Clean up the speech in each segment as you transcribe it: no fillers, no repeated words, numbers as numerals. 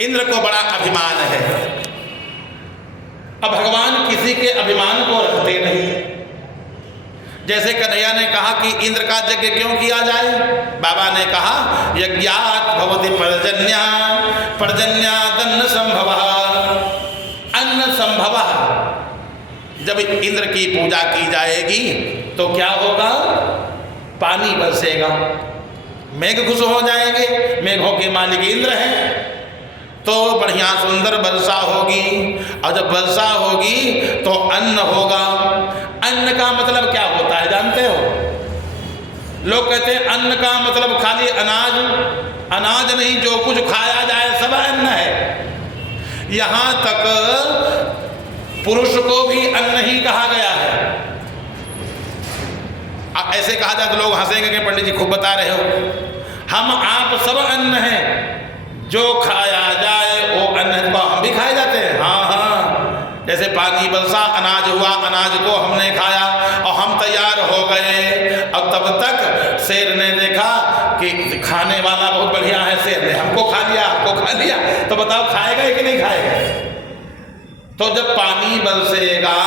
इंद्र को बड़ा अभिमान है। अब भगवान किसी के अभिमान को रखते नहीं। जैसे कन्हैया ने कहा कि इंद्र का यज्ञ क्यों किया जाए, बाबा ने कहा यज्ञात् भवति पर्जन्या पर्जन्यादन्न संभवः, अन्न संभवः। जब इंद्र की पूजा की जाएगी तो क्या होगा, पानी बरसेगा, मेघ खुश हो जाएंगे, मेघों के मालिक इंद्र हैं, तो बढ़िया सुंदर वर्षा होगी। और जब वर्षा होगी तो अन्न होगा। अन्न का मतलब क्या होता है जानते हो? लोग कहते हैं अन्न का मतलब खाली अनाज, अनाज नहीं, जो कुछ खाया जाए सब अन्न है। यहाँ तक पुरुष को भी अन्न ही कहा गया है। ऐसे कहा जाए तो लोग हंसेंगे कि पंडित जी खूब बता रहे हो। हम आप सब अन्न हैं, जो खाया जाए वो अन्न को हम भी खाए जाते हैं। हाँ हाँ, जैसे पानी बरसा, अनाज हुआ, अनाज को हमने खाया और हम तैयार हो गए। अब तब तक शेर ने देखा कि खाने वाला बहुत बढ़िया है, शेर ने हमको खा लिया, हमको खा लिया, तो बताओ खाएगा कि नहीं खाएगा? तो जब पानी बरसेगा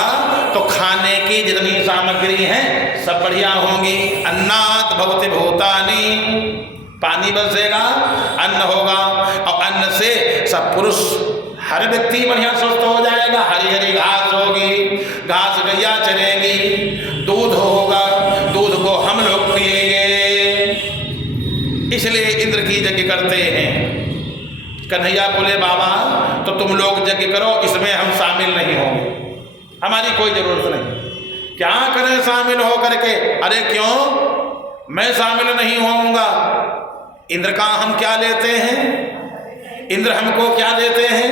तो खाने की जितनी सामग्री है सब बढ़िया होंगी। अन्नात् भवति भूतानि, पानी बरसेगा, अन्न होगा, और अन्न से सब पुरुष, हर व्यक्ति बढ़िया स्वस्थ हो जाएगा। हरी हरी घास होगी, घास गैया चरेगी, दूध होगा, दूध को हम लोग पिएंगे। इसलिए इंद्र की यज्ञ करते हैं। कन्हैया बोले बाबा तो तुम लोग यज्ञ करो, इसमें हम शामिल नहीं होंगे, हमारी कोई जरूरत नहीं। क्या करें शामिल हो करके? अरे क्यों, मैं शामिल नहीं होऊंगा। इंद्र का हम क्या लेते हैं, इंद्र हमको क्या देते हैं?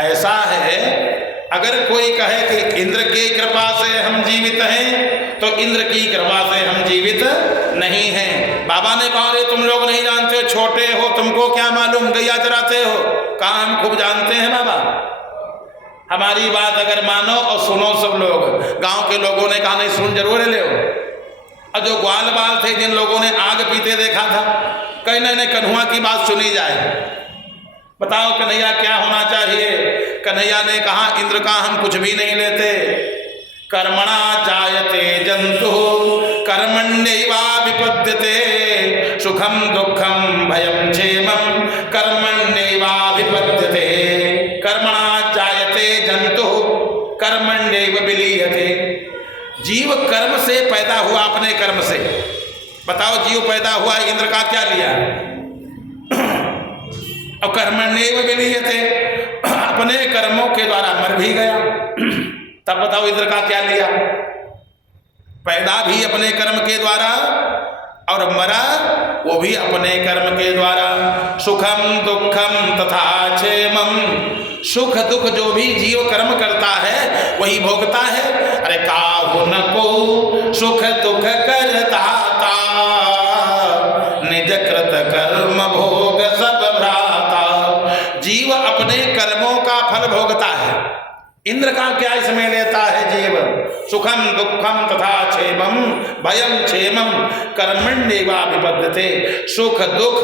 ऐसा है, अगर कोई कहे कि इंद्र की कृपा से हम जीवित हैं, तो इंद्र की कृपा से हम जीवित नहीं हैं। बाबा ने कहा रे तुम लोग नहीं जानते हो, छोटे हो, तुमको क्या मालूम, गैया चराते हो। कहा हम खूब जानते हैं बाबा, हमारी बात अगर मानो और सुनो सब लोग। गांव के लोगों ने कहा नहीं सुन जरूर ले। और जो ग्वाल बाल थे, जिन लोगों ने आग पीते देखा था, कहीं नहीं कन्हुआ की बात सुनी जाए। बताओ कन्हैया क्या होना चाहिए? कन्हैया ने कहा इंद्र का हम कुछ भी नहीं लेते। कर्मणा जायते जंतु कर्मण्यैवाभिपद्यते, सुखम दुखम भयम क्षेमम कर्मण्यैवाभिपद्यते। कर्मणा जायते जंतु कर्मण्यैव विलीयते। जीव कर्म से पैदा हुआ, अपने कर्म से। बताओ जीव पैदा हुआ, इंद्र का क्या लिया? और कर्मण्येव विलीयते, अपने कर्मों के द्वारा मर भी गया। तब बताओ इंद्र का क्या लिया? पैदा भी अपने कर्म के द्वारा और मरा वो भी अपने कर्म के द्वारा। सुखम दुखम तथा क्षेमम, सुख दुख जो भी जीव कर्म करता है वही भोगता है। अरे काहु न को सुख दुख करता ता, निज कृत कर्म भोग सब भ्राता। जीव अपने कर्मों का फल भोगता है। इंद्र का क्या इसमें लेता है जीव? सुखम दुखम तथा क्षेमम भयम क्षेमम कर्मण्येवाभिपद्यते। सुख दुख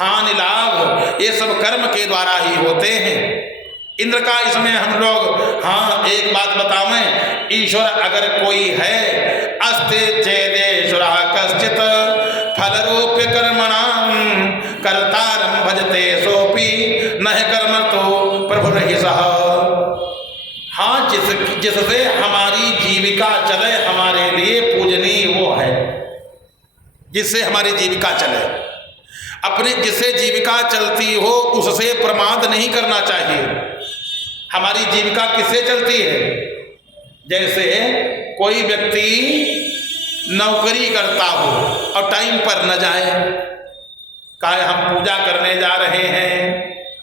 हानि लाभ ये सब कर्म के द्वारा ही होते हैं। इंद्र का इसमें हम लोग, हाँ एक बात बतावें, ईश्वर अगर कोई है, अस्ति चेदेश्वर कश्चित फलरूप्य कर्मणाम कर्तारं भजते सोपि नह कर्म तो प्रभु रहि सह। हाँ, जिससे हमारी जीविका चले, हमारे लिए पूजनीय वो है, जिससे हमारी जीविका चले। अपने जिससे जीविका चलती हो उससे प्रमाद नहीं करना चाहिए। हमारी जीविका किससे चलती है? जैसे कोई व्यक्ति नौकरी करता हो और टाइम पर न जाए, कहे हम पूजा करने जा रहे हैं,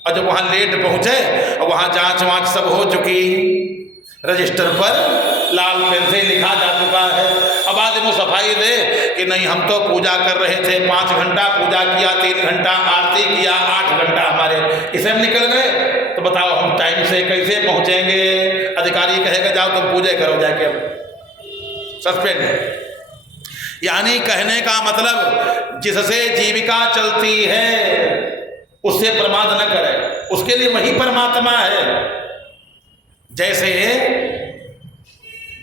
और जब वहाँ लेट पहुँचे और वहाँ जांच वाँच सब हो चुकी, रजिस्टर पर लाल पेन से लिखा जा चुका है, अब बाद में सफाई दे कि नहीं हम तो पूजा कर रहे थे, 5 घंटा पूजा किया, 3 घंटा आरती किया, 8 घंटा हमारे इसे में निकल गए, तो बताओ हम टाइम से कैसे पहुँचेंगे? अधिकारी कहेगा जाओ तुम पूजा करो जाके, सस्पेंड। यानी कहने का मतलब जिससे जीविका चलती है उससे प्रमाद न करें। उसके लिए वही परमात्मा है। जैसे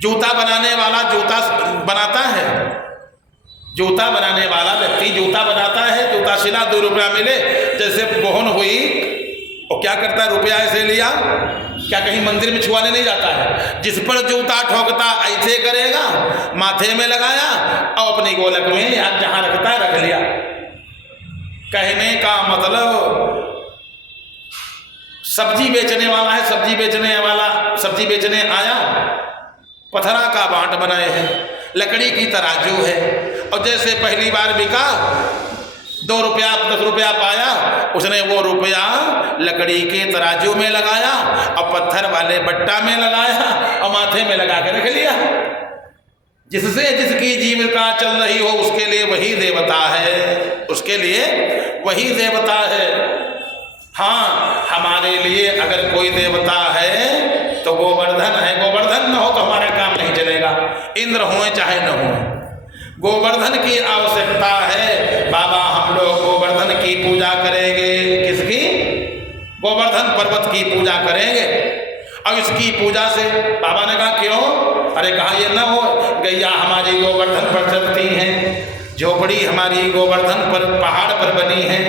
जूता बनाने वाला जूता बनाता है, जूता बनाने वाला व्यक्ति जूता बनाता है, जूता सिला 2 रुपया मिले, जैसे बोहन हुई और क्या करता है, रुपया ऐसे लिया, क्या कहीं मंदिर में छुआने नहीं जाता है, जिस पर जूता ठोकता ऐसे करेगा, माथे में लगाया और अपनी गोलक में या जहां रखता है रख लिया। कहने का मतलब सब्जी बेचने वाला है, सब्जी बेचने आया, पथरा का बांट बनाए हैं, लकड़ी की तराजू है, और जैसे पहली बार बिका 2 रुपया 10 रुपया पाया, उसने वो रुपया लकड़ी के तराजू में लगाया और पत्थर वाले बट्टा में लगाया और माथे में लगा के रख लिया। जिससे जिसकी जीविका चल रही हो उसके लिए वही देवता है, उसके लिए वही देवता है। हाँ, हमारे लिए अगर कोई देवता है तो गोवर्धन है। गोवर्धन न हो तो हमारा काम नहीं चलेगा, इंद्र हो चाहे न हो, गोवर्धन की आवश्यकता है। बाबा हम लोग गोवर्धन की पूजा करेंगे, किसकी? गोवर्धन पर्वत की पूजा करेंगे। अब इसकी पूजा से बाबा ने कहा क्यों? अरे कहा ये न हो, गैया हमारी गोवर्धन पर चलती हैं, झोपड़ी हमारी गोवर्धन पर पहाड़ पर बनी है,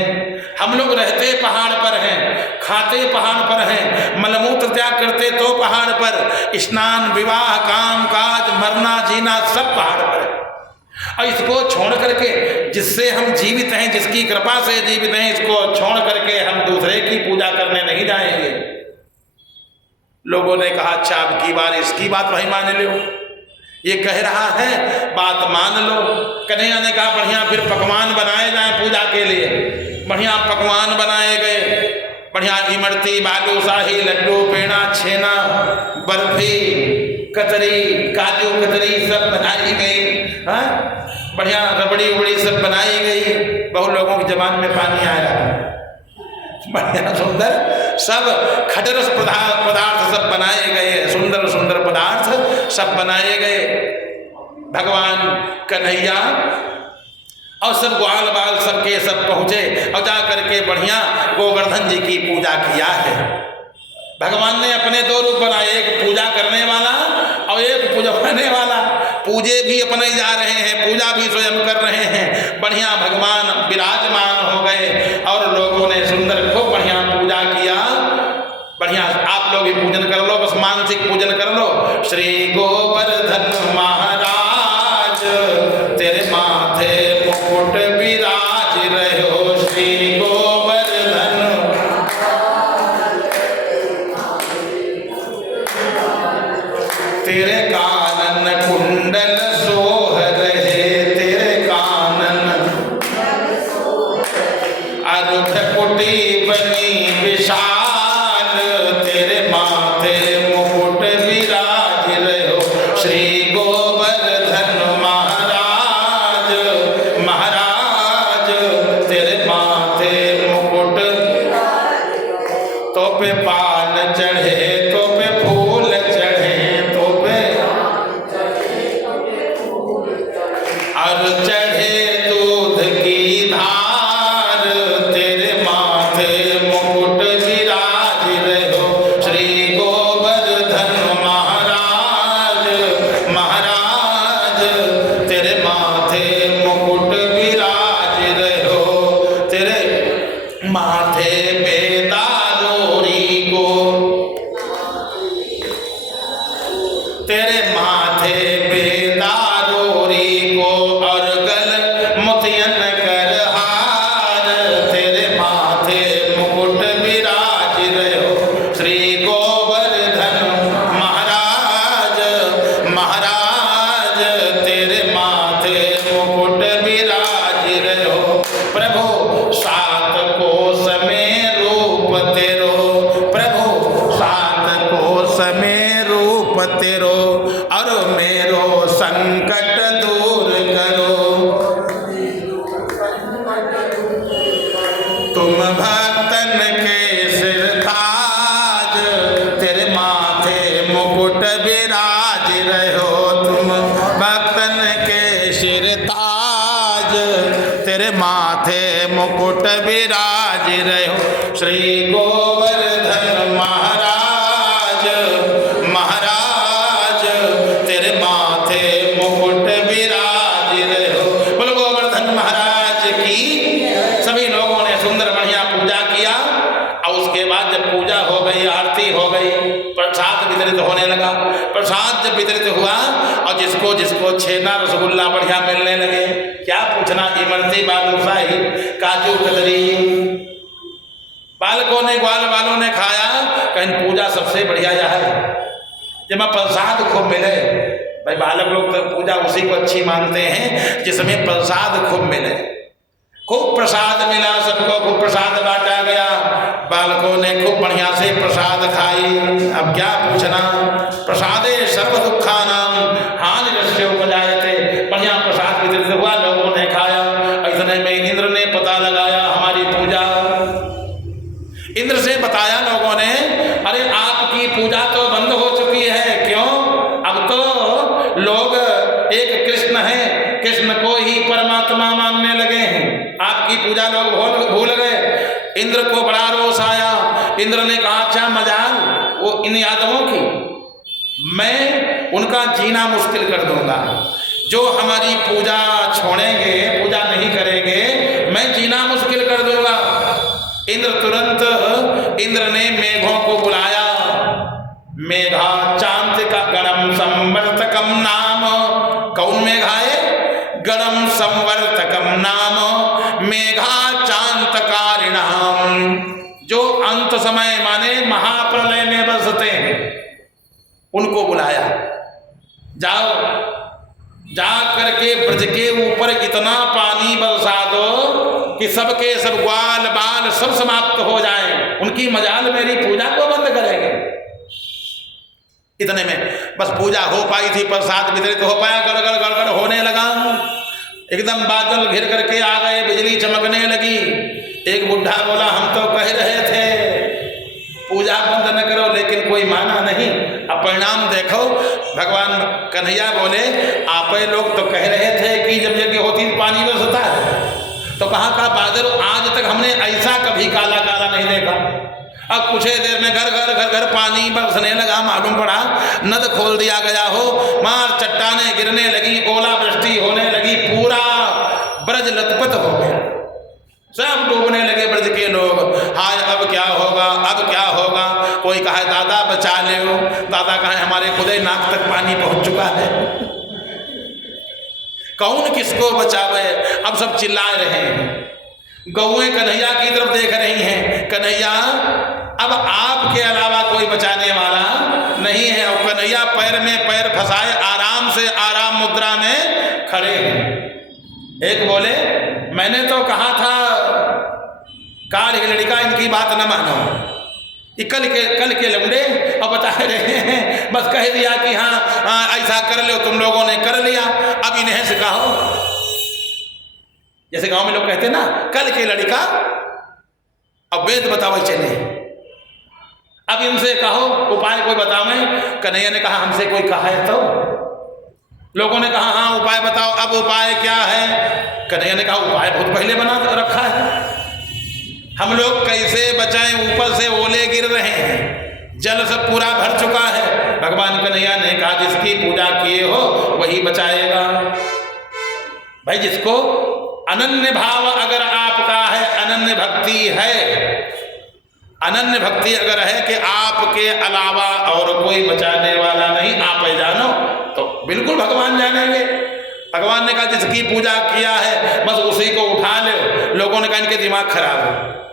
हम लोग रहते पहाड़ पर हैं, खाते पहाड़ पर हैं, मलमूत्र त्याग करते तो पहाड़ पर, स्नान विवाह काम काज मरना जीना सब पहाड़ पर है। और इसको छोड़ करके, जिससे हम जीवित हैं, जिसकी कृपा से जीवित हैं, इसको छोड़ करके हम दूसरे की पूजा करने नहीं जाएंगे। लोगों ने कहा अच्छा अब की बार इसकी बात वही मान लो, ये कह रहा है बात मान लो। कन्हैया ने कहा बढ़िया फिर पकवान बनाए जाएं पूजा के लिए। बढ़िया पकवान बनाए गए, बढ़िया इमरती बालूशाही लड्डू पेड़ा छेना बर्फी कतरी काजू कतरी सब बनाई गई। हाँ, बढ़िया रबड़ी उबड़ी सब बनाई गई। बहुत लोगों की जबान में पानी आया, बढ़िया सुंदर सब खटरस पदार्थ सब बनाए गए, सुंदर सुंदर पदार्थ सब बनाए गए। भगवान कन्हैया और सब ग्वाल बाल सबके सब पहुँचे और जा करके बढ़िया गोवर्धन जी की पूजा किया है। भगवान ने अपने 2 रूप बनाए, एक पूजा करने वाला और एक पूजा करने वाला। पूजे भी अपने जा रहे हैं, पूजा भी स्वयं कर रहे हैं। बढ़िया भगवान विराजमान हो गए और लोगों ने सुंदर खूब बढ़िया पूजा किया। बढ़िया आप लोग भी पूजन कर लो, बस मानसिक पूजन कर लो। श्री गोवर्धन महाराज तेरे माथे मुकुट विराज रहे हो, श्री गोवर्धन तेरे कानन कुंडल सोह रहे, तेरे कानन अर्ध कुटी बनी विशाल, तेरे माथे मुकुट विराज रहे हो, श्री गोवर्धन महाराज महाराज तेरे माथे मुकुट। तो पे पान चढ़े तो पे फूल चढ़े, तो पे और चढ़े दूध की धार, तेरे माथे मुकुट विराज रहे हो, श्री गोवर्धन महाराज महाराज तेरे माथे मुकुट विराज रहे हो। तेरे माथे पे दारोरी को, तेरे माथे पे दारोरी को और गल मोतियन कर हार, तेरे माथे मुकुट विराज रहे हो, श्री गोवर्धन महाराज महाराज तेरे माथे मुकुट विराज रहे हो। प्रभु 7 कोस में रूप श्री गोवर्धन महाराज, महाराज तेरे माथे मुकुट विराज रहे हो। बोलो गोवर्धन महाराज की। सभी लोगों ने सुंदर बढ़िया पूजा किया और उसके बाद जब पूजा हो गई, आरती हो गई, प्रसाद वितरित होने लगा। प्रसाद जब वितरित हुआ और जिसको जिसको छेना रसगुल्ला बढ़िया मिलने लगे, क्या पूछना, इमरती बालूशाही काजू कतरी, बालकों ने ग्वाल वालों ने खाया। कहीं पूजा सबसे बढ़िया यह है जब प्रसाद खूब मिले। भाई बालक लोग तो पूजा उसी को अच्छी मानते हैं जिसमें प्रसाद खूब मिले। खूब प्रसाद मिला, सबको खूब प्रसाद बांटा गया, बालकों ने खूब बढ़िया से प्रसाद खाई। अब क्या पूछना, प्रसादे सर्व दुखानाम हानिरस्य उपजायते। बढ़िया प्रसाद वितरित हुआ, लोगों ने खाया। इतने में इंद्र ने पता लगाया हमारी पूजा। इंद्र से बताया लोगों ने, अरे आपकी पूजा तो बंद हो चुकी है। क्यों? अब तो लोग एक कृष्ण है, कृष्ण को ही परमात्मा मानने लगे हैं। आपकी पूजा लोग भूल गए। इंद्र को बड़ा रोष आया। इंद्र ने कहा, अच्छा मजाल वो इन यादवों की, मैं उनका जीना मुश्किल कर दूंगा। जो हमारी पूजा छोड़ेंगे, पूजा नहीं करेंगे, मैं जीना मुश्किल कर दूंगा। इंद्र ने मेघों को बुलाया। मेघा चांतिका गणम संवर्तकम नाम। कौन मेघा है? गणम संवर्तकम नाम मेघा चांतकारिणाम, जो अंत समय माने महाप्रलय में बसते हैं, उनको बुलाया। जाओ, जा करके ब्रज के ऊपर इतना पानी बरसा दो कि सबके सब ग्वाल बाल सब समाप्त हो जाएं। उनकी मजाल मेरी पूजा को बंद करेंगे। इतने में बस पूजा हो पाई थी, प्रसाद वितरित हो पाया, गड़गड़ गड़गड़ होने लगा। एकदम बादल घिर करके आ गए, बिजली चमकने लगी। एक बुढ़ा बोला, हम तो कह रहे थे पूजा बंद न करो, लेकिन कोई माना नहीं। अब परिणाम देखो। भगवान कन्हैया बोले, आप लोग तो कह रहे थे कि जब यज्ञ होती पानी बरसता है, तो कहाँ का बादल, आज तक हमने ऐसा कभी काला काला नहीं देखा। अब कुछ ही देर में घर घर घर घर पानी बरसने लगा। मालूम पड़ा नद खोल दिया गया हो, मार चट्टानें गिरने लगी, ओलावृष्टि होने लगी, पूरा ब्रज लथपथ हो गया, सब डूबने लगे ब्रज के लोग। हाय अब क्या होगा, अब क्या होगा। कोई कहा दादा बचा ले, दादा कहा हमारे खुदे नाक तक पानी पहुंच चुका है, कौन किसको बचावे। अब सब चिल्ला रहे हैं। गौएं कन्हैया की तरफ देख रही हैं, कन्हैया अब आपके अलावा कोई बचाने वाला नहीं है। और कन्हैया पैर में पैर फंसाए आराम से आराम मुद्रा में खड़े हैं। एक बोले, मैंने तो कहा था काल की लड़का इनकी बात न मानो, कल के लौंडे अब बता रहे हैं, बस कह दिया कि हाँ ऐसा कर लो, तुम लोगों ने कर लिया, अब इन्हें सिखाओ। जैसे गांव में लोग कहते ना, कल के लड़का अब वेद बताओ चले, अब इनसे कहो उपाय कोई बतावे। कन्हैया ने कहा, हमसे कोई कहा है तो? लोगों ने कहा हाँ उपाय बताओ। अब उपाय क्या है? कन्हैया ने कहा, उपाय बहुत पहले बना रखा है, हम लोग कैसे बचाएं, ऊपर से ओले गिर रहे हैं, जल सब पूरा भर चुका है। भगवान कन्हैया ने कहा, जिसकी पूजा किए हो वही बचाएगा। भाई जिसको अनन्य भाव अगर आपका है, अनन्य भक्ति है, अनन्य भक्ति अगर है कि आपके अलावा और कोई बचाने वाला नहीं, आप जानो, तो बिल्कुल भगवान जानेंगे। भगवान ने कहा, जिसकी पूजा किया है बस उसी को उठा ले। लोगों ने कहा इनके दिमाग खराब है,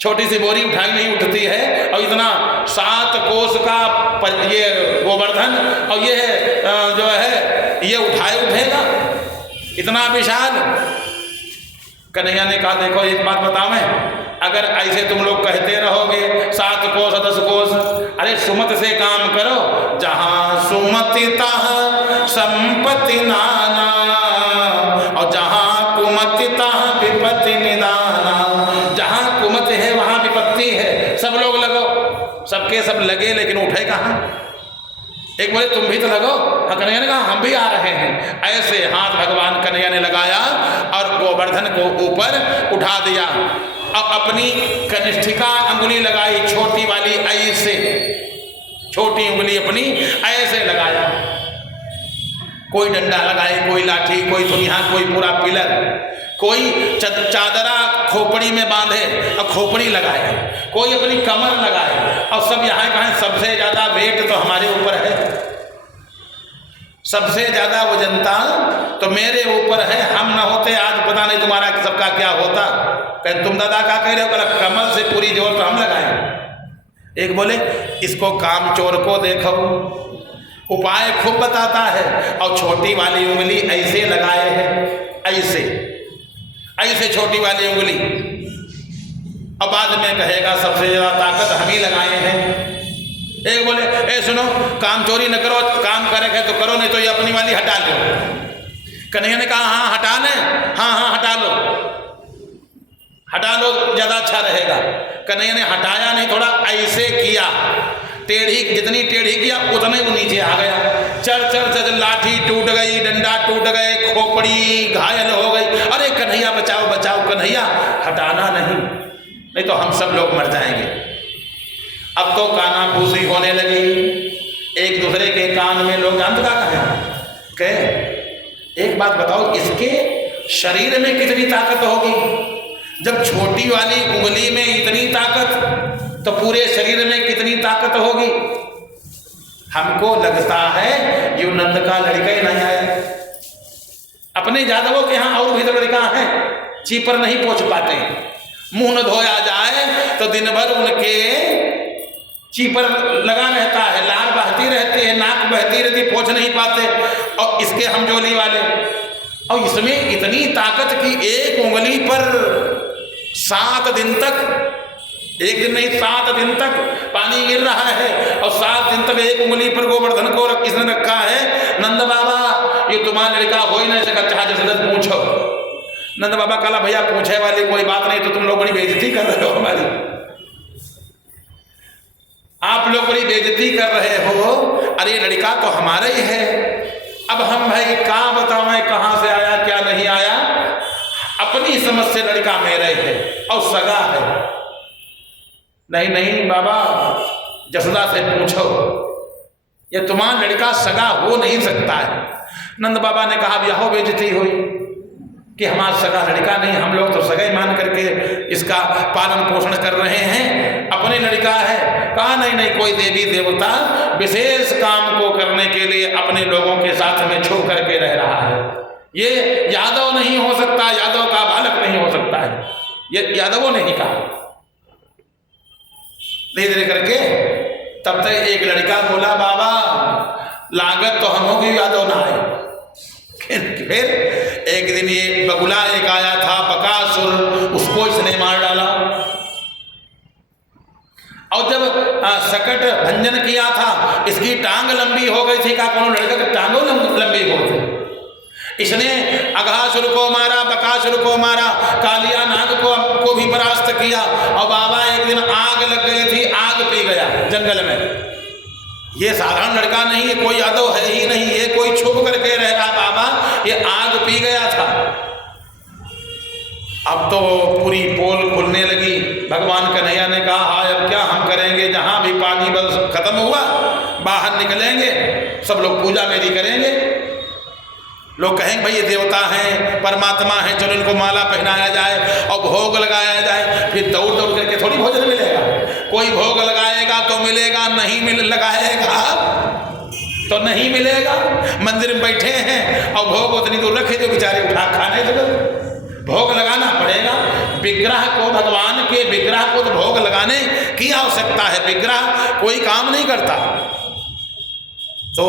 छोटी सी बोरी उठाई नहीं उठती है, और इतना 7 कोस का ये गोवर्धन, और ये जो है ये उठेगा इतना विशाल। कन्हैया ने कहा, देखो एक बात बताओ, अगर ऐसे तुम लोग कहते रहोगे 7 कोस 10 कोस, अरे सुमति से काम करो। जहां सुमति तहाँ संपत्ति नाना, और जहां कुमति तहाँ विपत्ति निदाना। जहां कुमति है वहां विपत्ति है। सब लोग लगो, सबके सब लगे, लेकिन उठे कहाँ? एक बोले तुम भी तो लगो। हाँ, कन्हैया ने कहा हम भी आ रहे हैं। ऐसे हाथ भगवान कन्हैया ने लगाया और गोवर्धन को ऊपर उठा दिया। अब अपनी कनिष्ठिका अंगुली लगाई, छोटी वाली ऐसे, छोटी उंगली अपनी ऐसे लगाया। कोई डंडा लगाए, कोई लाठी, कोई सुनिया, कोई पूरा पिलर, कोई चादरा खोपड़ी में बांधे और खोपड़ी लगाए, कोई अपनी कमर लगाए। और सब यहाँ कहें सबसे ज्यादा वेट तो हमारे ऊपर है, सबसे ज्यादा वजनता तो मेरे ऊपर है। हम ना होते आज पता नहीं तुम्हारा सबका क्या होता। कहें तुम दादा क्या कह रहे हो? कल कमर से पूरी जोर तो हम लगाए। एक बोले इसको काम चोर को देखो, उपाय खूब बताता है और छोटी वाली उंगली ऐसे लगाए है, ऐसे ऐसे छोटी वाली उंगली। अब बाद में कहेगा सबसे ज्यादा ताकत हम ही लगाए हैं। एक बोले ए सुनो, काम चोरी न करो, काम करे तो करो, नहीं तो ये अपनी वाली हटा लो। कन्हैया ने कहा हाँ हटा लें, हाँ हाँ हटा लो, हटा लो ज्यादा अच्छा रहेगा। कन्हैया ने हटाया नहीं, थोड़ा ऐसे किया, टेढ़ी जितनी टेढ़ी किया उतने वो नीचे आ गया। चर चर चर लाठी टूट गई, डंडा टूट गए, खोपड़ी घायल हो गई। अरे कन्हैया बचाओ बचाओ, कन्हैया हटाना नहीं तो हम सब लोग मर जाएंगे। अब तो कानाफूसी होने लगी, एक दूसरे के कान में लोग जानते क्या कहे। एक बात बताओ, इसके शरीर में कितनी ताकत होगी? जब छोटी वाली उंगली में इतनी ताकत तो पूरे शरीर में कितनी ताकत होगी? हमको लगता है ये नंद का लड़का ही नहीं आया। अपने यादवों के यहाँ और भी तो लड़का है, चीपर नहीं पहुंच पाते। मुंह न धोया जाए तो दिन भर उनके चीपर लगा रहता है, लार बहती रहती है, नाक बहती रहती, पहुंच नहीं पाते। और इसके हम जोली वाले, और इसमें इतनी ताकत की एक उंगली पर 7 दिन तक, एक दिन नहीं 7 दिन तक पानी गिर रहा है और 7 दिन तक एक उंगली पर गोवर्धन को किसने रखा है? नंद बाबा, ये तुम्हारा लड़का हो ही नहीं सका, चाहे जैसे पूछो। नंद बाबा कहा भैया पूछे वाली कोई बात नहीं, तो तुम लोग बड़ी बेइज्जती कर रहे हो हमारी, आप लोग बड़ी बेइज्जती कर रहे हो। अरे लड़का तो हमारा ही है। अब हम भाई कहाँ बताएं कहाँ से आया क्या नहीं आया? अपनी समझ से लड़का मेरे है और सगा है। नहीं नहीं बाबा, जसोदा से पूछो, ये तुम्हारा लड़का सगा हो नहीं सकता है। नंद बाबा ने कहा अब यहो बेइज्जती हुई कि हमारा सगा लड़का नहीं, हम लोग तो सगाई मान करके इसका पालन पोषण कर रहे हैं, अपने लड़का है। कहा नहीं नहीं, कोई देवी देवता विशेष काम को करने के लिए अपने लोगों के साथ में छू करके रह रहा है। ये यादव नहीं हो सकता, यादव का बालक नहीं हो सकता है, ये यादवों ने ही कहा। धीरे धीरे करके तब तक एक लड़का बोला बाबा लागत तो हम होगी यादव ना आए। फिर एक दिन ये बगुला एक आया था बकासुर, उसको इसने मार डाला। और जब सकट भंजन किया था, इसकी टांग लंबी हो गई थी, का कौन लड़का की टांगों लंबी हो गई। इसने अघासुर को मारा, बकासुर को मारा, कालिया नाग को भी परास्त किया। और बाबा एक दिन आग लग गई थी, आग पी गया जंगल में। ये साधारण लड़का नहीं है, कोई यादव है ही नहीं, ये कोई छुप करके रह रहा बाबा, ये आग पी गया था। अब तो पूरी पोल खुलने लगी। भगवान कन्हैया ने कहा हाय अब क्या हम करेंगे, जहां भी पानी बस खत्म हुआ बाहर निकलेंगे, सब लोग पूजा मेरी करेंगे। लोग कहेंगे भाई ये देवता हैं, परमात्मा हैं, चलो इनको माला पहनाया जाए और भोग लगाया जाए। फिर दौड़ दौड़ करके थोड़ी भोजन मिलेगा, कोई भोग लगाएगा तो मिलेगा, नहीं लगाएगा तो नहीं मिलेगा। मंदिर में बैठे हैं और भोग उतनी दूर रखे जो बेचारे उठा खाने दो, भोग लगाना पड़ेगा। विग्रह को, भगवान के विग्रह को तो भोग लगाने की आवश्यकता है, विग्रह कोई काम नहीं करता। तो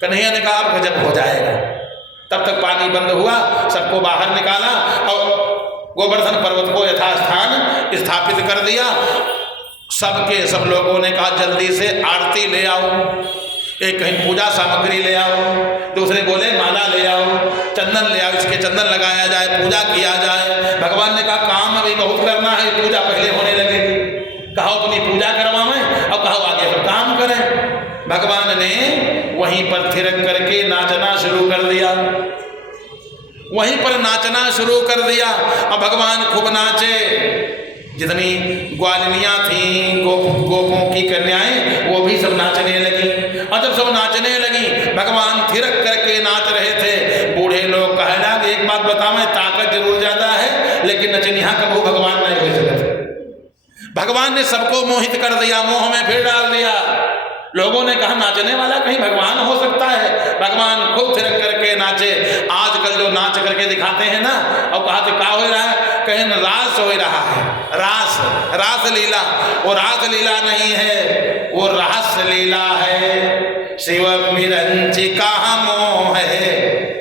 कन्हैया ने कहा अब गजब हो जाएगा। तब तक पानी बंद हुआ, सबको बाहर निकाला और गोवर्धन पर्वत को यथास्थान स्थापित कर दिया। सबके सब लोगों ने कहा जल्दी से आरती ले आओ, एक कहीं पूजा सामग्री ले आओ, दूसरे बोले माला ले आओ, चंदन ले आओ, इसके चंदन लगाया जाए, पूजा किया जाए। भगवान ने कहा काम अभी बहुत करना है, पूजा पहले होने लगेगी। कहो अपनी पूजा करवाएं और कहो आगे सब काम करें। भगवान ने वहीं पर थिरक करके नाचना शुरू कर दिया। वहीं पर नाचना शुरू कर दिया और भगवान खूब नाचे। जितनी ग्वालिनियाँ थीं, गोपों की कन्याएं, वो भी सब नाचने लगी। और जब सब नाचने लगी, भगवान थिरक करके नाच रहे थे। बूढ़े लोग कहने लगे, एक बात बताओ, ताकत जरूर ज्यादा है लेकिन नचनिया कबू भगवान नहीं हो सकते। भगवान ने सबको मोहित कर दिया, मोह में फिर डाल दिया। लोगों ने कहा नाचने वाला कहीं भगवान हो सकता है। भगवान खूब थिरक करके नाचे। आजकल जो नाच करके दिखाते हैं ना, और कहा तो क्या हो रहा है, कहीं रास हो रहा है, रास, रास लीला। वो रास लीला नहीं है, वो रहस्य लीला है। शिव विरंची कहाँ मोह है।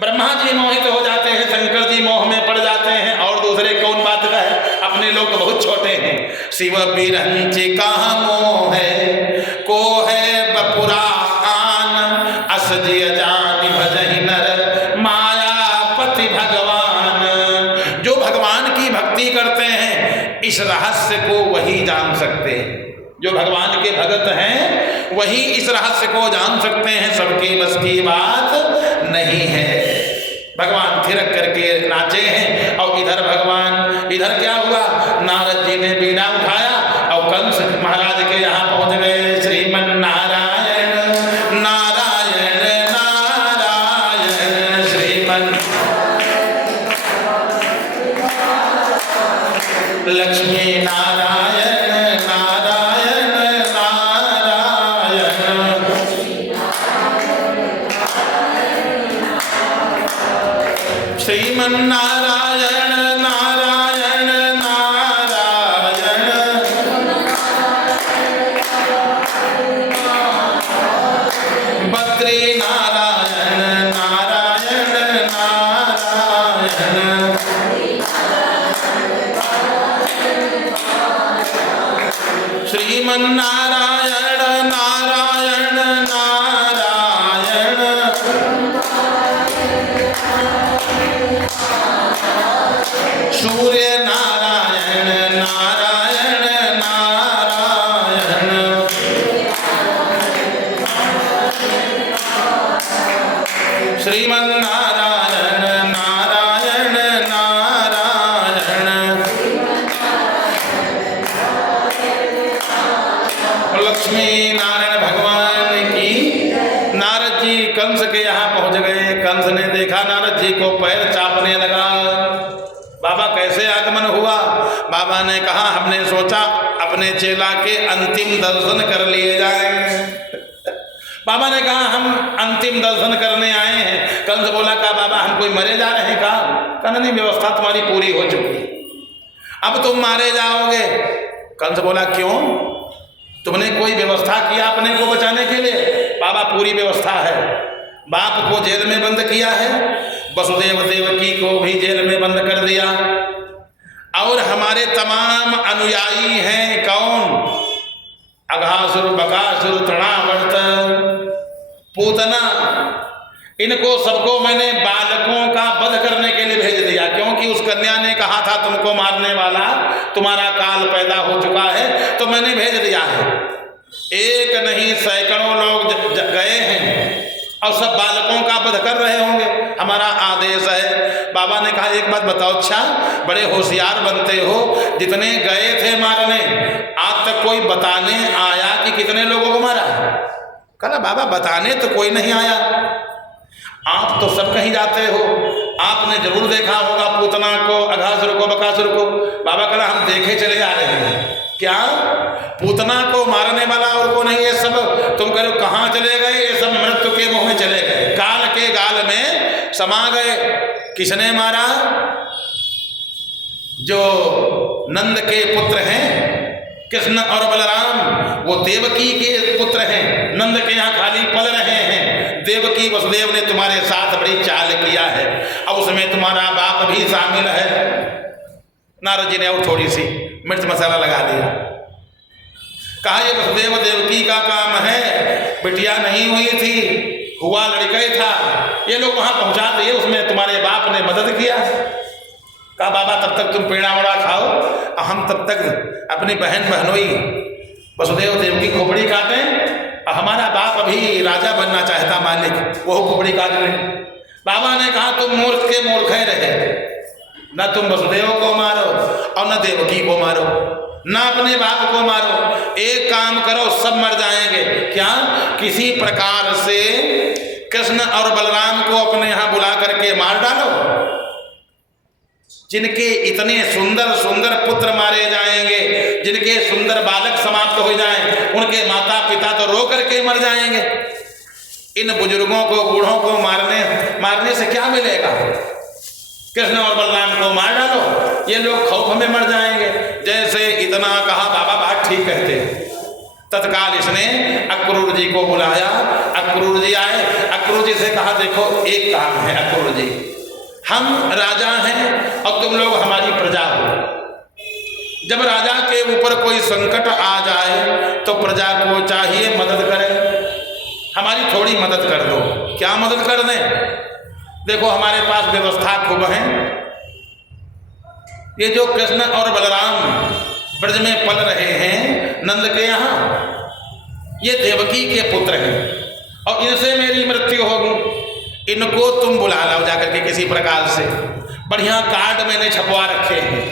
ब्रह्मा जी मोहित हो जाते हैं, शंकर जी मोह में पड़ जाते हैं, और दूसरे कौन बात का है, अपने लोग तो बहुत छोटे हैं। शिव विरंची कहाँ मोह है, को है बपुरान, असजिय जानि भजहि नर, मायापति भगवान। जो भगवान की भक्ति करते हैं, इस रहस्य को वही जान सकते हैं। जो भगवान के भगत हैं वही इस रहस्य को जान सकते हैं, सबके बस की बात नहीं है। भगवान थिरक करके नाचे हैं। और इधर भगवान, इधर क्या हुआ, नारद जी ने बीड़ा उठाया और कंस महाराज के यहाँ पहुंच गए। श्रीमन नारायण नारायण नारायण, श्रीमन लक्ष्मी नारायण नारायण नारायण, श्रीमन नारायण नारायण नारायण, बद्री नारायण नारायण नारायण, श्रीमन नारायण नारायण नारायण, सूर्य नारायण नारायण नारायण, श्रीमन नारायण नारायण नारायण, लक्ष्मी नारायण भगवान की। नारद जी कंस के यहाँ पहुंच गए। कंस ने देखा नारद जी को, पैर चापने लगा। बाबा कैसे आगमन हुआ। बाबा ने कहा हमने सोचा अपने चेला के अंतिम दर्शन कर लिए जाएं। बाबा ने कहा हम अंतिम दर्शन करने आए हैं। कंस बोला का बाबा हम कोई मरे जा रहे हैं का। कहना नहीं, व्यवस्था तुम्हारी पूरी हो चुकी, अब तुम मारे जाओगे। कंस बोला क्यों, तुमने कोई व्यवस्था किया अपने को बचाने के लिए। बाबा पूरी व्यवस्था है। बाप को जेल में बंद किया है, वसुदेव देवकी को भी जेल में बंद कर दिया, और हमारे तमाम अनुयायी हैं कौन, अघासुर बकासुर तृणावर्त पूतना, इनको सबको मैंने बालकों का वध करने के लिए भेज दिया। क्योंकि उस कन्या ने कहा था तुमको मारने वाला, तुम्हारा काल पैदा हो चुका है, तो मैंने भेज दिया है। एक नहीं सैकड़ों लोग गए हैं और सब बालकों का वध कर रहे होंगे, हमारा आदेश है। बाबा ने कहा एक बात बताओ, अच्छा बड़े होशियार बनते हो, जितने गए थे मारने आज तक कोई बताने आया कि कितने लोगों को मारा। कहा बाबा बताने तो कोई नहीं आया, आप तो सब कहीं जाते हो, आपने जरूर देखा होगा पूतना को, अघासुर को, बकासुर को। बाबा कहा हम देखे चले जा रहे हैं। क्या पूतना को मारने वाला और को नहीं, ये सब तुम कह रहे हो कहाँ चले गए, ये सब मृत्यु के मुंह में चले गए, काल के गाल में समा गए। किसने मारा, जो नंद के पुत्र हैं कृष्ण और बलराम, वो देवकी के पुत्र हैं। नंद के यहाँ खाली पल रहे हैं, देवकी वसुदेव ने तुम्हारे साथ बड़ी चाल किया है, अब उसमें तुम्हारा बाप भी शामिल है। नारद जी ने और थोड़ी सी मिर्च मसाला लगा दिया। कहा ये वसुदेव देवकी का काम है, बिटिया नहीं हुई थी, हुआ लड़का ही था, ये लोग वहां पहुंचा दिए, उसमें तुम्हारे बाप ने मदद किया। कहा बाबा तब तक तुम पेड़ा वड़ा खाओ, हम तब तक अपनी बहन बहनोई वसुदेव देव की खोपड़ी काटें। हमारा बाप अभी राजा बनना चाहता मालिक, वो खोपड़ी काट लें। बाबा ने कहा तुम मूर्ख के मूर्ख ही रहे, न तुम वसुदेव को मारो और न देवकी को मारो, न अपने बाप को मारो, एक काम करो सब मर जाएंगे। क्या? किसी प्रकार से कृष्ण और बलराम को अपने यहां बुला करके मार डालो। जिनके इतने सुंदर सुंदर पुत्र मारे जाएंगे, जिनके सुंदर बालक समाप्त हो जाएं, उनके माता पिता तो रो करके मर जाएंगे। इन बुजुर्गों को, बूढ़ों को मारने से क्या मिलेगा? कृष्ण और बलराम को मार डालो, ये लोग खौफ में मर जाएंगे। जैसे इतना कहा, बाबा बात ठीक कहते हैं। तत्काल इसने अक्रूर जी को बुलाया। अक्रूर जी आए। अक्रूर जी से कहा देखो एक काम है अक्रूर जी, हम राजा हैं और तुम लोग हमारी प्रजा हो। जब राजा के ऊपर कोई संकट आ जाए तो प्रजा को चाहिए मदद करें। हमारी थोड़ी मदद कर दो। क्या मदद कर दें? देखो हमारे पास व्यवस्था खूब है। ये जो कृष्ण और बलराम ब्रज में पल रहे हैं नंद के यहाँ, ये देवकी के पुत्र हैं और इनसे मेरी मृत्यु होगी। इनको तुम बुला लाओ जाकर के किसी प्रकार से। बढ़िया कार्ड मैंने छपवा रखे हैं,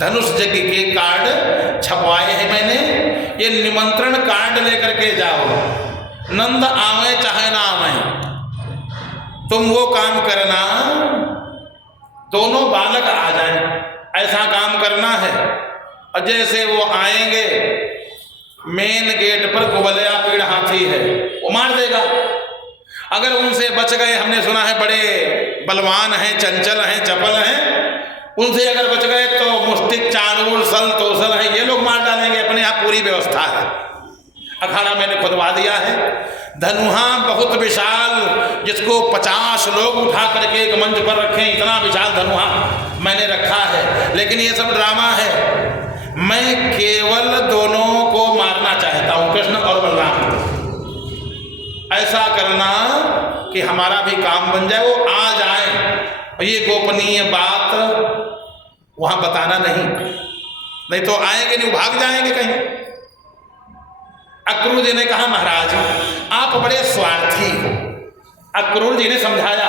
धनुष यज्ञ के कार्ड छपवाए हैं मैंने। ये निमंत्रण कार्ड लेकर के जाओ। नंद आवे चाहे ना आवे, तुम वो काम करना दोनों बालक आ जाएं, ऐसा काम करना है। और जैसे वो आएंगे, मेन गेट पर कुबलया पीड़ हाथी है, वो मार देगा। अगर उनसे बच गए, हमने सुना है बड़े बलवान हैं, चंचल हैं, चपल हैं, उनसे अगर बच गए तो मुष्टिक, चाणूर, सल, तोसल हैं, ये लोग मार डालेंगे। अपने यहाँ पूरी व्यवस्था है। अखाड़ा मैंने खुदवा दिया है। धनुहा बहुत विशाल, जिसको 50 लोग उठा करके एक मंच पर रखें, इतना विशाल धनुहा मैंने रखा है। लेकिन ये सब ड्रामा है। मैं केवल दोनों को मारना चाहता हूं, कृष्ण और बलराम को। ऐसा करना कि हमारा भी काम बन जाए, वो आ जाए। ये गोपनीय बात वहां बताना नहीं तो आएंगे नहीं, भाग जाएंगे कहीं। अक्रूर जी ने कहा महाराज आप बड़े स्वार्थी हो। अक्रूर जी ने समझाया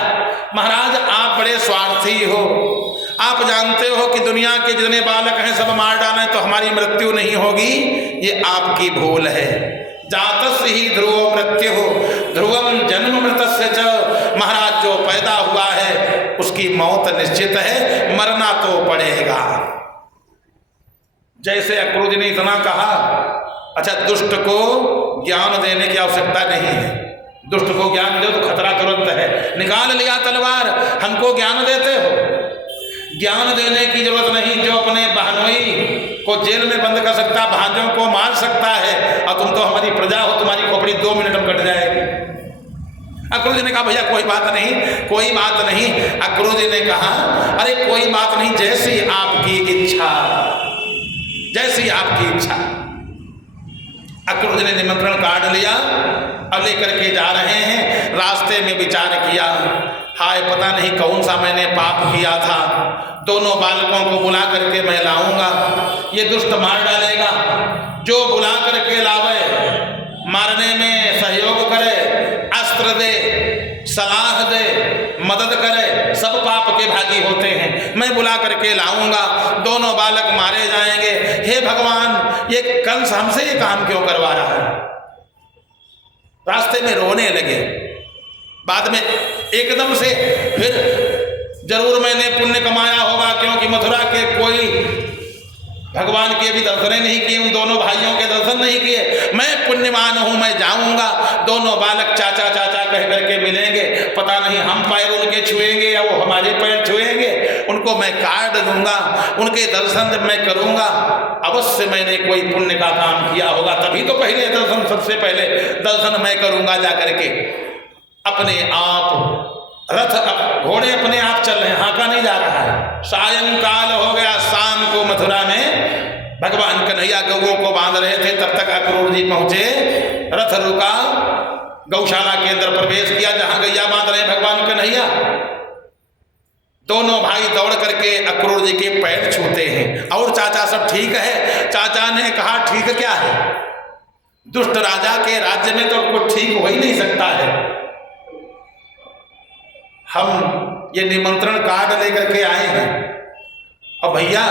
महाराज आप बड़े स्वार्थी हो। आप जानते हो कि दुनिया के जितने बालक हैं सब मार डालें तो हमारी मृत्यु नहीं होगी। ये आपकी भूल है। जातस्य ही ध्रुवो मृत्यु हो ध्रुवम जन्म मृतस्य च। महाराज जो पैदा हुआ है उसकी मौत निश्चित है, मरना तो पड़ेगा। जैसे अक्रूर जी ने इतना कहा, अच्छा दुष्ट को ज्ञान देने की आवश्यकता नहीं है। दुष्ट को ज्ञान दो तो खतरा तुरंत है। निकाल लिया तलवार, हमको ज्ञान देते हो। ज्ञान देने की जरूरत नहीं। जो अपने बहनोई को जेल में बंद कर सकता, भांजों को मार सकता है, और तुम तो हमारी प्रजा हो, तुम्हारी खोपड़ी 2 मिनट में कट जाएगी। अक्रूर जी ने कहा भैया कोई बात नहीं, कोई बात नहीं। अक्रूर जी ने कहा अरे कोई बात नहीं, जैसी आपकी इच्छा, जैसी आपकी इच्छा। अक्रूर जी ने निमंत्रण कार्ड लिया और लेकर के जा रहे हैं। रास्ते में विचार किया, हाय पता नहीं कौन सा मैंने पाप किया था। दोनों बालकों को बुला करके मैं लाऊंगा, ये दुष्ट मार डालेगा। जो बुला करके लावे, मारने में सहयोग करे, अस्त्र दे, सलाह दे, मदद करे, सब पाप के भागी होते हैं। मैं बुला करके लाऊंगा, दोनों बालक मारे जाएंगे। हे भगवान ये कंस हमसे ये काम क्यों करवा रहा है। रास्ते में रोने लगे। बाद में एकदम से फिर जरूर मैंने पुण्य कमाया होगा, क्योंकि मथुरा के कोई भगवान के भी दर्शन नहीं किए, उन दोनों भाइयों के दर्शन नहीं किए। मैं पुण्यवान हूं, मैं जाऊंगा। दोनों बालक चाचा चाचा कह करके मिलेंगे। पता नहीं हम पैर उनके छुएंगे या वो हमारे पैर छुएंगे। उनको मैं कार्ड दूंगा, उनके दर्शन जब मैं करूंगा, अवश्य मैंने कोई पुण्य का काम किया होगा, तभी तो पहले दर्शन, सबसे पहले दर्शन मैं करूंगा जाकर के। अपने आप रथ, घोड़े अपने आप चल रहे हैं, हाका नहीं जा रहा है। सायंकाल हो गया, शाम को मथुरा में भगवान कन्हैया गौओं को बांध रहे थे। तब तक अक्रूर जी पहुंचे, रथ रुका, गौशाला के अंदर प्रवेश किया जहां गैया बांध रहे भगवान कन्हैया। दोनों भाई दौड़ करके अक्रूर जी के पैर छूते हैं। और चाचा सब ठीक है? चाचा ने कहा ठीक क्या है, दुष्ट राजा के राज्य में तो कुछ ठीक हो ही नहीं सकता है। हम ये निमंत्रण कार्ड लेकर के आए हैं और भैया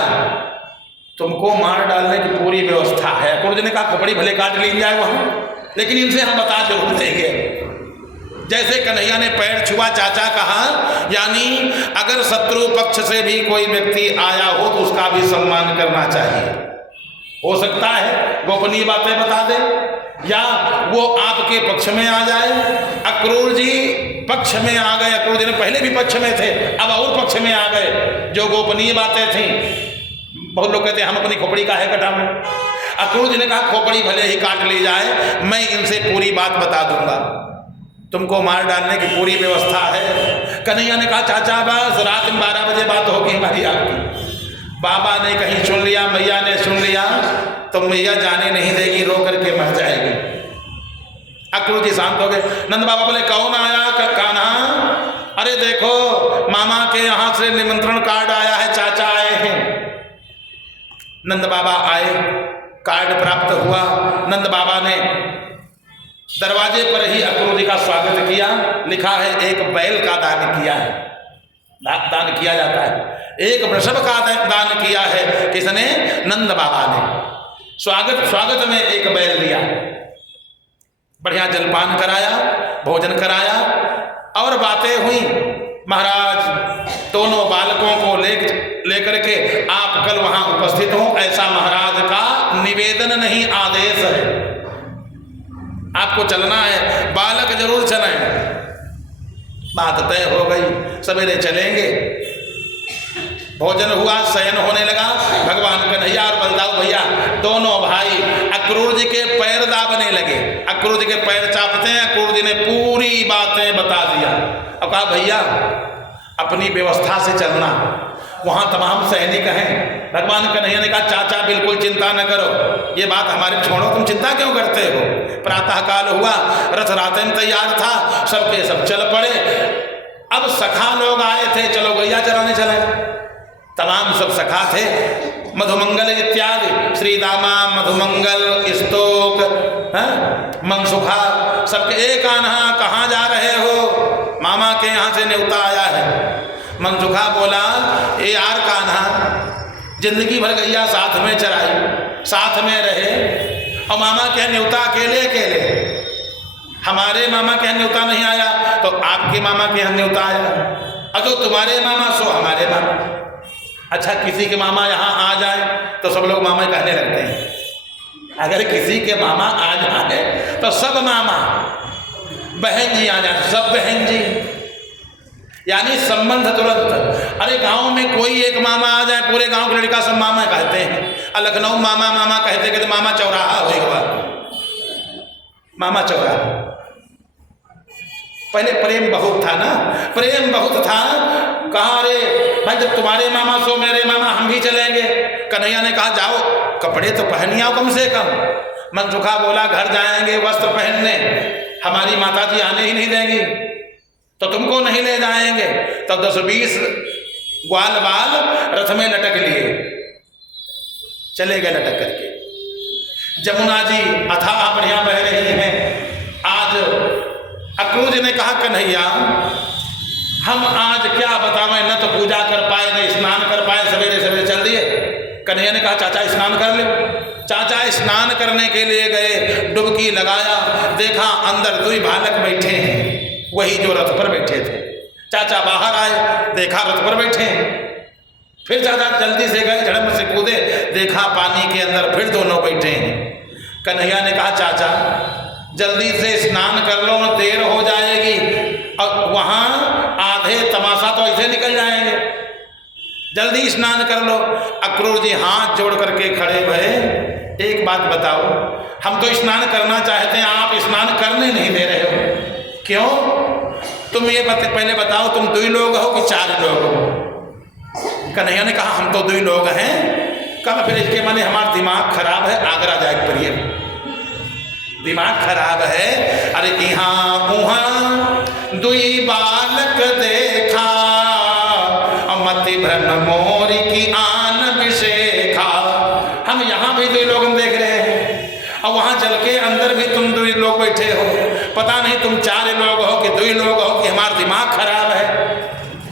तुमको मार डालने की पूरी व्यवस्था है। अक्रूर जी ने कहा खोपड़ी भले काट ली जाए वहाँ, लेकिन इनसे हम बता जरूर देंगे। जैसे कन्हैया ने पैर छुआ, चाचा कहा यानी अगर शत्रु पक्ष से भी कोई व्यक्ति आया हो तो उसका भी सम्मान करना चाहिए। हो सकता है गोपनीय बातें बता दे या वो आपके पक्ष में आ जाए। अक्रूर जी पक्ष में आ गए, अक्रूर जी ने पहले भी पक्ष में थे, अब और पक्ष में आ गए। जो गोपनीय बातें थी, बहुत लोग कहते हैं हम अपनी खोपड़ी काहे कटावें। अक्रूर जी ने कहा खोपड़ी भले ही काट ली जाए, मैं इनसे पूरी बात बता दूंगा, तुमको मार डालने की पूरी व्यवस्था है। कन्हैया ने कहा चाचा बस रात में 12 बजे बात होगी हमारी आपकी। बाबा ने कहीं सुन लिया, मैया ने सुन लिया तो मैया जाने नहीं देगी, रो करके मर जाएगी। अक्रूर जी शांत हो गए। नंद बाबा बोले कौन आया कान्हा? अरे देखो मामा के यहाँ से निमंत्रण कार्ड आया है, चाचा आए हैं। नंद बाबा आए, कार्ड प्राप्त हुआ। नंद बाबा ने दरवाजे पर ही अक्रूर जी का स्वागत किया। लिखा है एक बैल का दान किया है, दान किया जाता है। एक वृषभ का दान किया है किसने? नंद बाबा ने। स्वागत में एक बैल दिया, बढ़िया जलपान कराया, भोजन कराया और बातें हुई। महाराज दोनों बालकों को लेकर के आप कल वहां उपस्थित हो, ऐसा महाराज का निवेदन नहीं आदेश है। आपको चलना है, बालक जरूर चलें। बात तय हो गई, सवेरे चलेंगे। भोजन हुआ, शयन होने लगा। भगवान कन्हैया और बलदाऊ भैया दोनों भाई अक्रूर जी के पैर दाबने लगे। अक्रूर जी के पैर चापते हैं। अक्रूर जी ने पूरी बातें बता दिया और कहा भैया अपनी व्यवस्था से चलना, वहाँ तमाम सैनिक हैं। भगवान कन्हैया ने कहा चाचा बिल्कुल चिंता न करो, ये बात हमारे छोड़ो, तुम चिंता क्यों करते हो। प्रातः काल हुआ, रथ रात में तैयार था, सबके सब चल पड़े। अब सखा लोग आए थे, चलो गैया चराने चले। तमाम सब सखा थे, मधुमंगल इत्यादि, श्री दामा मधुमंगल स्तोक मनसुखा, सबके एक आना कहाँ जा रहे हो? मामा के यहाँ से न्योता आया है। मनसुखा बोला ए यार कान्हा, जिंदगी भर गैया साथ में चराई, साथ में रहे और मामा के न्योता अकेले अकेले। हमारे मामा के न्योता नहीं आया तो आपके मामा के न्योता आया, और जो तुम्हारे मामा सो हमारे मामा। अच्छा किसी के मामा यहाँ आ जाए तो सब लोग मामा कहने लगते हैं। अगर किसी के मामा आ जाए तो सब मामा, बहन जी आ जाए सब बहन जी, यानी संबंध तुरंत। अरे गांव में कोई एक मामा आ जाए, पूरे गांव के लड़का सब मामा कहते हैं। लखनऊ मामा मामा कहते कहते मामा चौराहा होगा, मामा चौराहा। पहले प्रेम बहुत था ना, प्रेम बहुत था। कहा अरे भाई जब तुम्हारे मामा सो मेरे मामा, हम भी चलेंगे। कन्हैया ने कहा जाओ कपड़े तो पहन आओ कम से कम। मनसुखा बोला घर जाएंगे वस्त्र पहनने, हमारी माता जी आने ही नहीं देंगी तो तुमको नहीं ले जाएंगे। तो 10-20 ग्वाल बाल रथ में लटक लिए, चले गए लटक करके। जमुना जी अथाह बढ़िया बह रही हैं। आज अक्रूर जी ने कहा कन्हैया हम आज क्या बतावें, न तो पूजा कर पाए न स्नान कर पाए, सवेरे सवेरे चल दिए। कन्हैया ने कहा चाचा स्नान कर ले। चाचा स्नान करने के लिए गए, डुबकी लगाया, देखा अंदर 2 बालक बैठे हैं, वही जो रथ पर बैठे थे। चाचा बाहर आए, देखा रथ पर बैठे हैं। फिर चाचा जल्दी से गए, झड़प से कूदे, देखा पानी के अंदर फिर दोनों बैठे हैं। कन्हैया ने कहा चाचा जल्दी से स्नान कर लो, न देर हो जाएगी और वहाँ आधे तमाशा तो ऐसे निकल जाएंगे, जल्दी स्नान कर लो। अक्रूर जी हाथ जोड़ करके खड़े भये, एक बात बताओ, हम तो स्नान करना चाहते हैं, आप स्नान करने नहीं दे रहे हो, क्यों? तुम ये पहले बताओ, तुम 2 लोग हो कि 4 लोग हो? कन्हैया ने कहा हम तो 2 लोग हैं। कहा फिर इसके माने हमारा दिमाग खराब है, आगरा जाए पड़िए, दिमाग खराब है। अरे यहाँ उहाँ 2 बालक देखा, मति भ्रम मोरी की आन विशेखा। हम यहाँ भी 2 लोग देख रहे हैं और वहाँ जल के अंदर भी तुम 2 लोग बैठे हो। पता नहीं तुम 4 लोग हो कि 2 लोग हो कि हमारा दिमाग खराब है।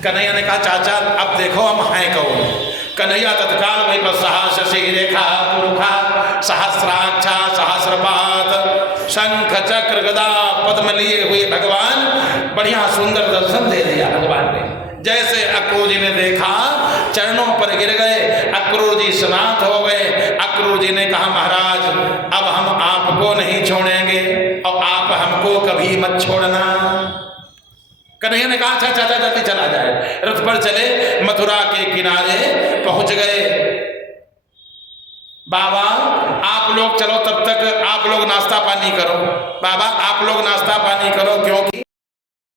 कन्हैया ने कहा चाचा अब देखो हम हैं कौन। कन्हैया तत्काल वहीं पर सहस्र रेखा पुरुखा सहस्राक्षा सहस्रपात शंख चक्र गदा पद्म लिए हुए भगवान बढ़िया सुंदर दर्शन दे दिया भगवान ने। जैसे अक्रूर जी ने देखा चरणों पर गिर गए, अक्रूर जी स्नात हो गए। अक्रूर जी ने कहा महाराज अब हम आपको नहीं छोड़ेंगे और आप हमको कभी मत छोड़ना। कन्हैया ने कहा अच्छा चाचा जल्दी चला जाए। रथ पर चले, मथुरा के किनारे पहुंच गए। बाबा आप लोग चलो, तब तक आप लोग नाश्ता पानी करो। बाबा आप लोग नाश्ता पानी करो, क्योंकि